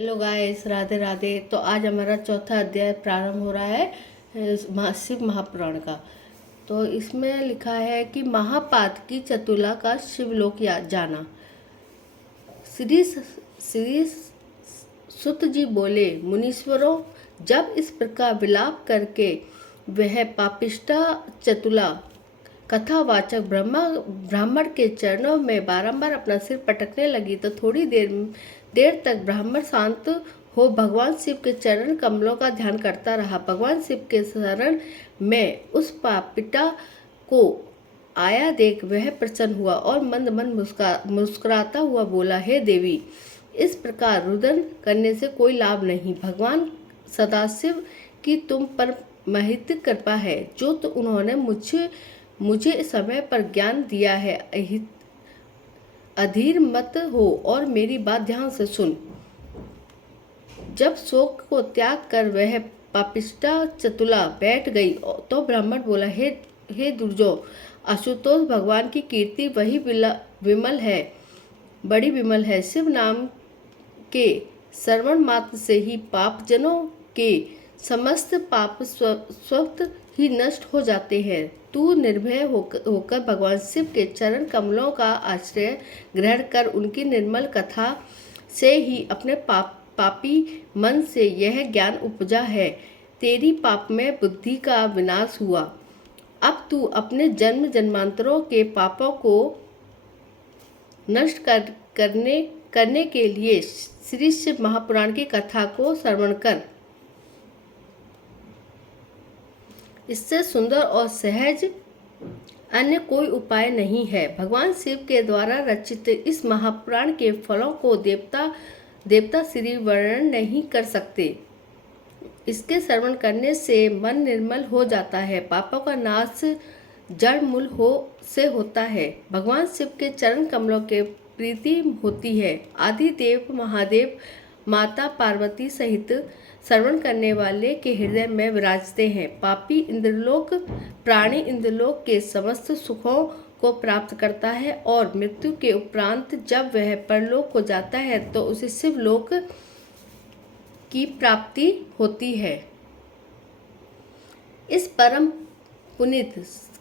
Hello guys, Radhe Radhe. तो आज हमारा चौथा अध्याय प्रारंभ हो रहा है शिव महापुराण का। तो इसमें लिखा है कि महापात की चतुला का शिवलोक जाना। श्री सुत जी बोले, मुनीश्वरों, जब इस प्रकार विलाप करके वह पापिष्टा चतुला कथावाचक ब्राह्मण के चरणों में बारंबार अपना सिर पटकने लगी तो थोड़ी देर तक ब्राह्मण शांत हो भगवान शिव के चरण कमलों का ध्यान करता रहा। भगवान शिव के शरण में उस पापिटा को आया देख वह प्रसन्न हुआ और मंद मंद मुस्कुराता हुआ बोला, हे देवी, इस प्रकार रुदन करने से कोई लाभ नहीं। भगवान सदाशिव की तुम पर महित कृपा है, जो तो उन्होंने मुझे समय पर ज्ञान दिया है। अधीर मत हो और मेरी बात ध्यान से सुन। जब शोक को त्याग कर वह पापिष्टा चतुला बैठ गई तो ब्राह्मण बोला, हे दुर्जो आशुतोष, भगवान की कीर्ति वही विमल है, बड़ी विमल है। शिव नाम के श्रवण मात्र से ही पाप जनों के समस्त पाप स्वतः ही नष्ट हो जाते हैं। तू निर्भय होकर भगवान शिव के चरण कमलों का आश्रय ग्रहण कर उनकी निर्मल कथा से ही अपने पापी मन से यह ज्ञान उपजा है। तेरी पापमय बुद्धि का विनाश हुआ। अब तू अपने जन्म जन्मांतरों के पापों को नष्ट करने के लिए श्री शिव महापुराण की कथा को श्रवण कर। इससे सुंदर और सहज अन्य कोई उपाय नहीं है। भगवान शिव के द्वारा रचित इस महापुराण के फलों को देवता श्री वर्णन नहीं कर सकते। इसके श्रवण करने से मन निर्मल हो जाता है, पापों का नाश जड़ मूल से होता है, भगवान शिव के चरण कमलों के प्रीति होती है। आदि देव महादेव माता पार्वती सहित श्रवण करने वाले के हृदय में विराजते हैं। पापी इंद्रलोक प्राणी इंद्रलोक के समस्त सुखों को प्राप्त करता है और मृत्यु के उपरांत जब वह परलोक को जाता है तो उसे शिवलोक की प्राप्ति होती है। इस परम पुनीत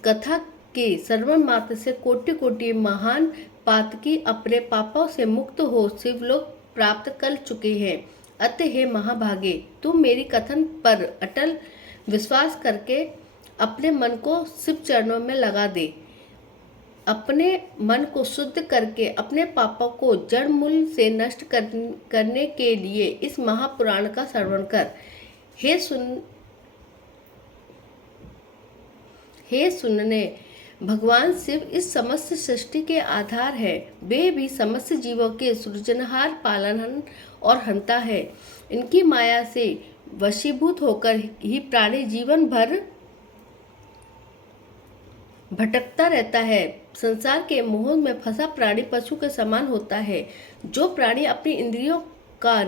कथा के श्रवण मात्र से कोटि कोटि महान पातकी अपने पापों से मुक्त हो शिवलोक प्राप्त कर चुके हैं। अतः हे महाभागे, तुम मेरी कथन पर अटल विश्वास करके अपने मन को शिव चरणों में लगा दे। अपने मन को शुद्ध करके अपने पापों को जड़ मूल से नष्ट करने के लिए इस महापुराण का श्रवण कर। हे सुनने, भगवान शिव इस समस्त सृष्टि के आधार है। वे भी समस्त जीवों के सृजनहार, पालनहार और हंता है। इनकी माया से वशीभूत होकर ही प्राणी जीवन भर भटकता रहता है। संसार के मोह में फंसा प्राणी पशु के समान होता है। जो प्राणी अपनी इंद्रियों का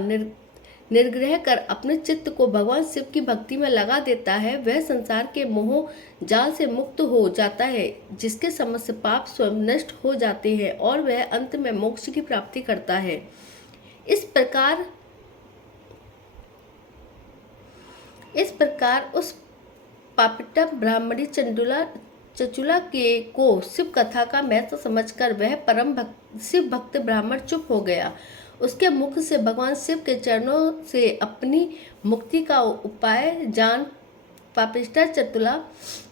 निर्ग्रह कर अपने चित्त को भगवान शिव की भक्ति में लगा देता है, वह संसार के मोह जाल से मुक्त हो जाता है, जिसके समस्त पाप स्वयं नष्ट हो जाते हैं और वह अंत में मोक्ष की प्राप्ति करता है। इस प्रकार उस पापिटा ब्राह्मणी चचुला को शिव कथा का महत्व समझकर वह परम शिव भक्त ब्राह्मण चुप हो गया। उसके मुख से भगवान शिव के चरणों से अपनी मुक्ति का उपाय जान पापिष्टा चतुला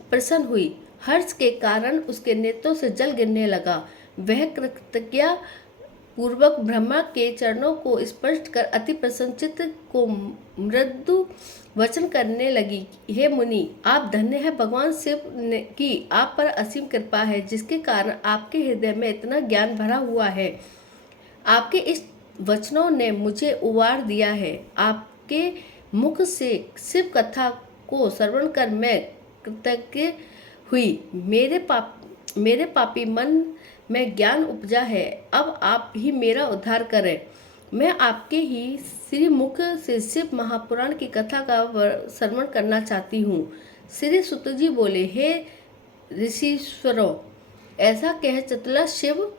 प्रसन्न हुई। हर्ष के कारण उसके नेत्रों से जल गिरने लगा। वह कृतज्ञता पूर्वक ब्रह्मा के चरणों को स्पर्श कर अति प्रसन्नचित्त को मृदु वचन करने लगी, हे मुनि, आप धन्य है। भगवान शिव की आप पर असीम कृपा है, जिसके कारण आपके हृदय में इतना ज्ञान भरा हुआ है। आपके इस वचनों ने मुझे उबार दिया है। आपके मुख से शिव कथा को श्रवण कर मैं कृतज्ञ हुई। मेरे पापी मन में ज्ञान उपजा है। अब आप ही मेरा उद्धार करें। मैं आपके ही श्री मुख से शिव महापुराण की कथा का श्रवण करना चाहती हूँ। श्री सुत जी बोले, हे ऋषीश्वरों, ऐसा कह चतुला शिव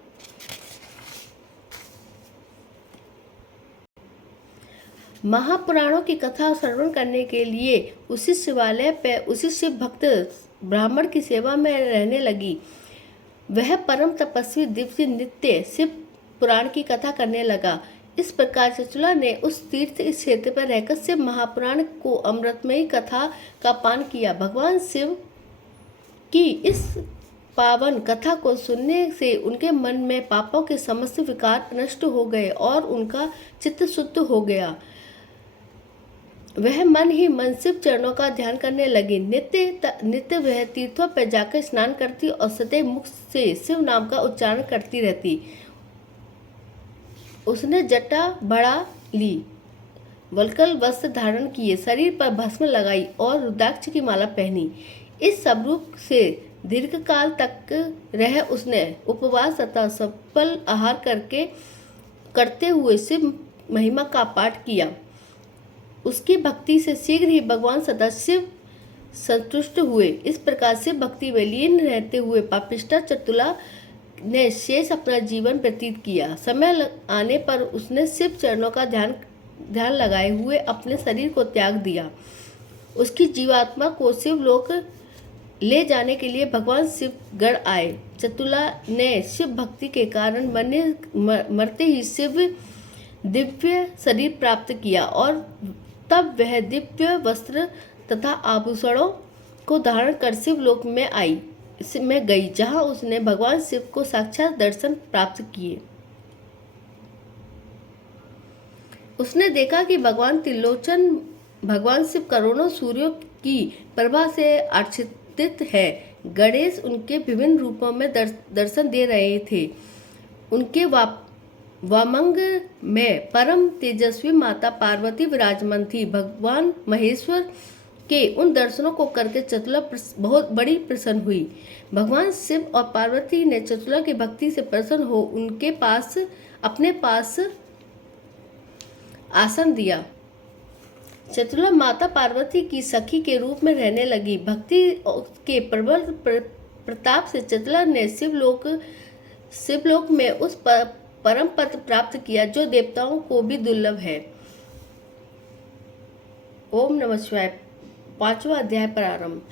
महापुराणों की कथा श्रवण करने के लिए उसी शिवालय पे उसी शिव भक्त ब्राह्मण की सेवा में रहने लगी। वह परम तपस्वी दिव्य नित्य शिव पुराण की कथा करने लगा। इस प्रकार चचुला ने उस तीर्थ क्षेत्र पर रहकर शिव महापुराण को अमृतमयी कथा का पान किया। भगवान शिव की इस पावन कथा को सुनने से उनके मन में पापों के समस्त विकार नष्ट हो गए और उनका चित्त शुद्ध हो गया। वह मन ही मन शिव चरणों का ध्यान करने लगी। नित्य वह तीर्थों पर जाकर स्नान करती और सदैव मुख से शिव नाम का उच्चारण करती रहती। उसने जटा बढ़ा ली, वल्कल वस्त्र धारण किए, शरीर पर भस्म लगाई और रुद्राक्ष की माला पहनी। इस स्वरूप से दीर्घकाल तक रह उसने उपवास तथा सफल आहार करते हुए शिव महिमा का पाठ किया। उसकी भक्ति से शीघ्र ही भगवान सदाशिव संतुष्ट हुए। इस प्रकार से भक्ति में लीन रहते हुए पापिष्ठा चतुला ने शेष अपना जीवन व्यतीत किया। समय आने पर उसने शिव चरणों का ध्यान लगाए हुए अपने शरीर को त्याग दिया। उसकी जीवात्मा को शिवलोक ले जाने के लिए भगवान शिव गढ़ आए। चतुला ने शिव भक्ति के कारण मरते ही शिव दिव्य शरीर प्राप्त किया और तब वह दिव्य वस्त्र तथा आभूषणों को धारण कर शिवलोक में गई, जहां उसने भगवान शिव को साक्षात दर्शन प्राप्त किए। उसने देखा कि भगवान त्रिलोचन भगवान शिव करोड़ों सूर्यों की प्रभा से आच्छादित है। गणेश उनके विभिन्न रूपों में दर्शन दे रहे थे। उनके वामंग में परम तेजस्वी माता पार्वती विराजमान थी। भगवान महेश्वर के उन दर्शनों को करके चतुला बहुत बड़ी प्रसन्न हुई। भगवान शिव और पार्वती ने चतुला की भक्ति से प्रसन्न हो उनके पास अपने पास आसन दिया। चतुला माता पार्वती की सखी के रूप में रहने लगी। भक्ति के प्रबल प्रताप से चतुला ने शिवलोक में उस परम पद प्राप्त किया जो देवताओं को भी दुर्लभ है। ओम नमः शिवाय। 5वां अध्याय प्रारंभ।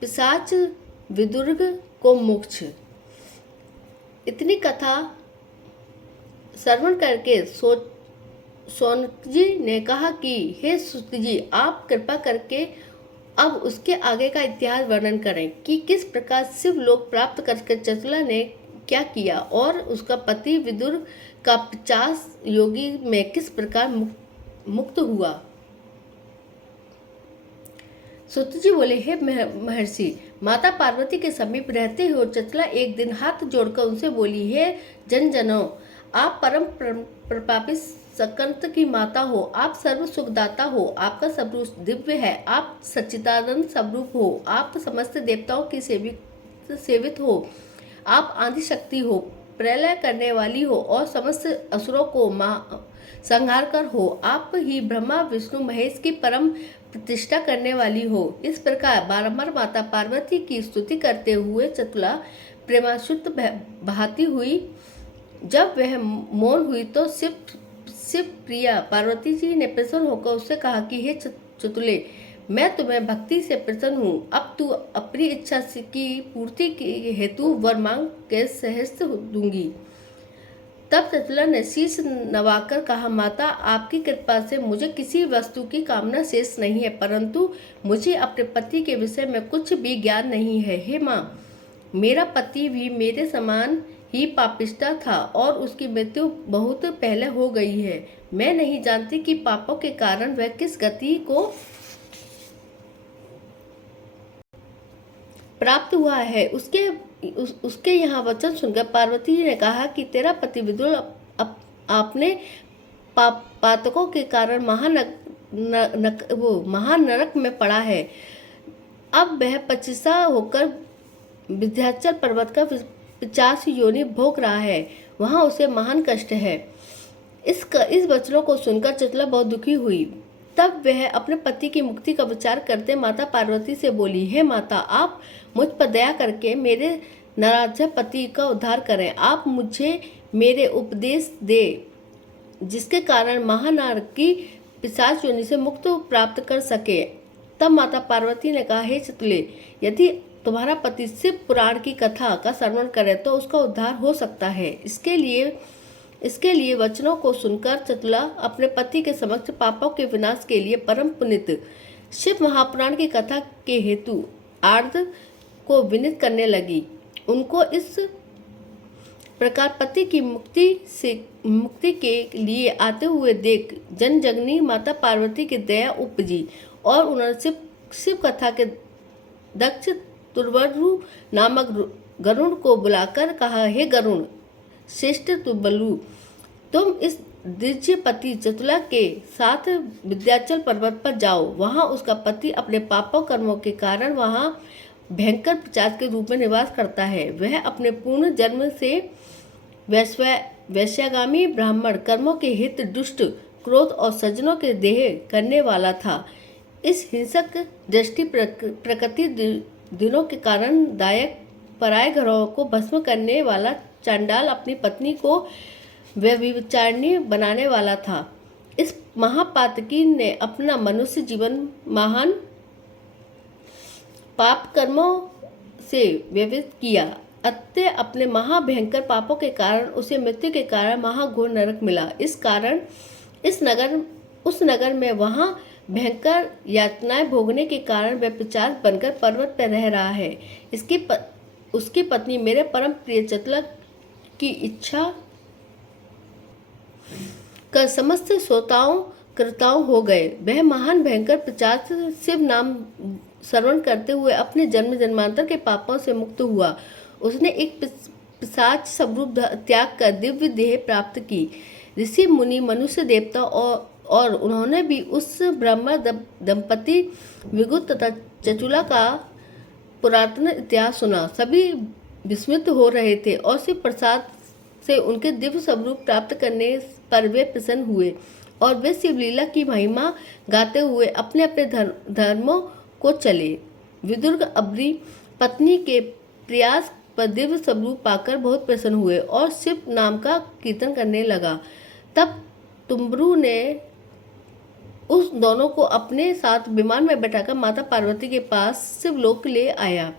पिशाच विदुर्ग को मोक्ष। इतनी कथा श्रवण करके शौनक जी ने कहा कि हे सुत जी, आप कृपा करके अब उसके आगे का इतिहास वर्णन करें कि किस प्रकार शिवलोक प्राप्त करके चतुला ने क्या किया और उसका पति विदुर का 50 योगी में किस प्रकार मुक्त हुआ। सुत जी बोले, हे महर्षि, माता पार्वती के समीप रहते हो चतुला एक दिन हाथ जोड़कर उनसे बोली, हे जनों, आप परम प्रतापी सकंत की माता हो, आप सर्व सुखदाता हो, आपका स्वरूप दिव्य है, आप सच्चिदानंद स्वरूप हो, आप समस्त देवताओं की सेवित हो, आप आदि शक्ति हो, प्रलय करने वाली हो और समस्त असुरों को संहार कर हो, आप ही ब्रह्मा विष्णु महेश की परम प्रतिष्ठा करने वाली हो। इस प्रकार बारंबार माता पार्वती की स्तुति करते हुए चतुला प्रेमाशुद्ध बहाती हुई। जब वह मौन हुई तो शिव प्रिया पार्वती जी ने प्रसन्न होकर उससे कहा कि हे चतुले, मैं तुम्हें भक्ति से प्रसन्न हूँ। अब तू अपनी इच्छा की पूर्ति के हेतु वर मांग के सहस्त्र दूंगी। तब चतुला ने शीश नवाकर कहा, माता, आपकी कृपा से मुझे किसी वस्तु की कामना शेष नहीं है, परंतु मुझे अपने पति के विषय में कुछ भी ज्ञान नहीं है। हे माँ, मेरा पति भी मेरे समान ही पापिष्ठा था और उसकी मृत्यु बहुत पहले हो गई है। मैं नहीं जानती कि पापों के कारण वह किस गति को प्राप्त हुआ है। उसके यहाँ वचन सुनकर पार्वती जी ने कहा कि तेरा पति विदुर आपने पातकों के कारण महानरक में पड़ा है। अब वह 25 होकर विंध्याचल पर्वत का 50 योनि भोग रहा है, वहाँ उसे महान कष्ट है। इस वचनों को सुनकर चतुला बहुत दुखी हुई। तब वह अपने पति की मुक्ति का विचार करते माता पार्वती से बोली, हे माता, आप मुझ पर दया करके मेरे नाराज पति का उद्धार करें। आप मुझे मेरे उपदेश दे जिसके कारण महानरक की पिशाच योनि से मुक्त प्राप्त कर सके। तब माता पार्वती ने कहा, हे चतुले, यदि तुम्हारा पति शिव पुराण की कथा का श्रवण करे तो उसका उद्धार हो सकता है। इसके लिए वचनों को सुनकर चतुला अपने पति के समक्ष पापों के विनाश के लिए परम पुनीत शिव महापुराण की कथा के हेतु आर्द्र को विनीत करने लगी। उनको इस प्रकार पति की मुक्ति के लिए आते हुए देख जनजगनी माता पार्वती की दया उपजी और उन्होंने शिव कथा के दक्ष तुर्वरु नामक गरुण को बुलाकर कहा, हे गरुण श्रेष्ठ तुबलु, तुम इस दिव्य पति चतुला के साथ विंध्याचल पर्वत पर जाओ। वहां उसका पति अपने पापों कर्मों के कारण वहां भयंकर पिशाच के रूप में निवास करता है। वह अपने पूर्ण जन्म से वैश्यागामी ब्राह्मण कर्मों के हित दुष्ट क्रोध और सज्जनों के देह करने वाला था। इस हिंसक दृष्टि प्रकृति दिनों के कारण दायक पराय घरों को भस्म करने वाला चांडाल अपनी पत्नी को व्यभिचारिणी बनाने वाला था। इस महापातकी ने अपना मनुष्य जीवन महान पाप कर्मों से व्यतीत किया। अतः अपने महाभयंकर पापों के कारण उसे मृत्यु के कारण महाघोर नरक मिला। उस नगर में वहां भयंकर यातनाएं भोगने के कारण वह पिशाच बनकर पर्वत पर रह रहा है। उसकी पत्नी मेरे परम प्रिय चतुला की इच्छा कर समस्त श्रोताओं कृताओं हो गए। वह महान भयंकर पिशाच शिव नाम श्रवण करते हुए अपने जन्म जन्मांतर के पापों से मुक्त हुआ। उसने एक पिशाच स्वरूप त्याग कर दिव्य देह प्राप्त की। ऋषि मुनि मनुष्य देवता और उन्होंने भी उस ब्रह्म दंपति विगुत तथा चचुला का पुरातन इतिहास सुना। सभी विस्मित हो रहे थे और शिव प्रसाद से उनके दिव्य स्वरूप प्राप्त करने पर वे प्रसन्न हुए और वे शिवलीला की महिमा गाते हुए अपने अपने धर्मों को चले। विदुर अपनी पत्नी के प्रयास पर दिव्य स्वरूप पाकर बहुत प्रसन्न हुए और शिव नाम का कीर्तन करने लगा। तब तुम्बरु ने उस दोनों को अपने साथ विमान में बैठाकर माता पार्वती के पास शिवलोक ले आया।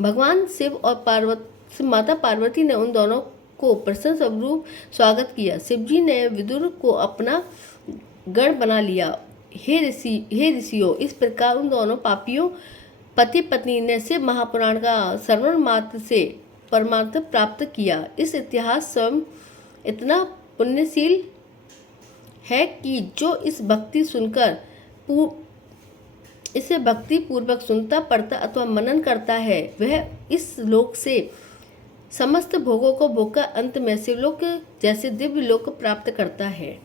भगवान शिव और माता पार्वती ने उन दोनों को प्रसन्न स्वरूप स्वागत किया। शिवजी ने विदुर को अपना गण बना लिया। हे ऋषियों, इस प्रकार उन दोनों पापियों पति पत्नी ने शिव महापुराण का श्रवण मात्र से परमार्थ प्राप्त किया। इस इतिहास स्वयं इतना पुण्यशील है कि जो इसे भक्ति पूर्वक सुनता पढ़ता अथवा मनन करता है वह इस लोक से समस्त भोगों को भोगकर अंत में शिवलोक जैसे दिव्य लोक प्राप्त करता है।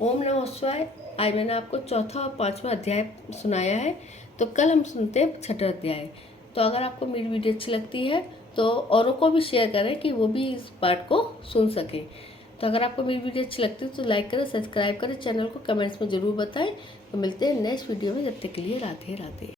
ओम नमः शिवाय। आज मैंने आपको चौथा और पांचवा अध्याय सुनाया है, तो कल हम सुनते हैं छठा अध्याय। तो अगर आपको मेरी वीडियो अच्छी लगती है तो औरों को भी शेयर करें कि वो भी इस पार्ट को सुन सकें। तो अगर आपको मेरी वीडियो अच्छी लगती है तो लाइक करें, सब्सक्राइब करें, चैनल को कमेंट्स में ज़रूर बताएं। तो मिलते हैं नेक्स्ट वीडियो में, जब तक के लिए राधे राधे।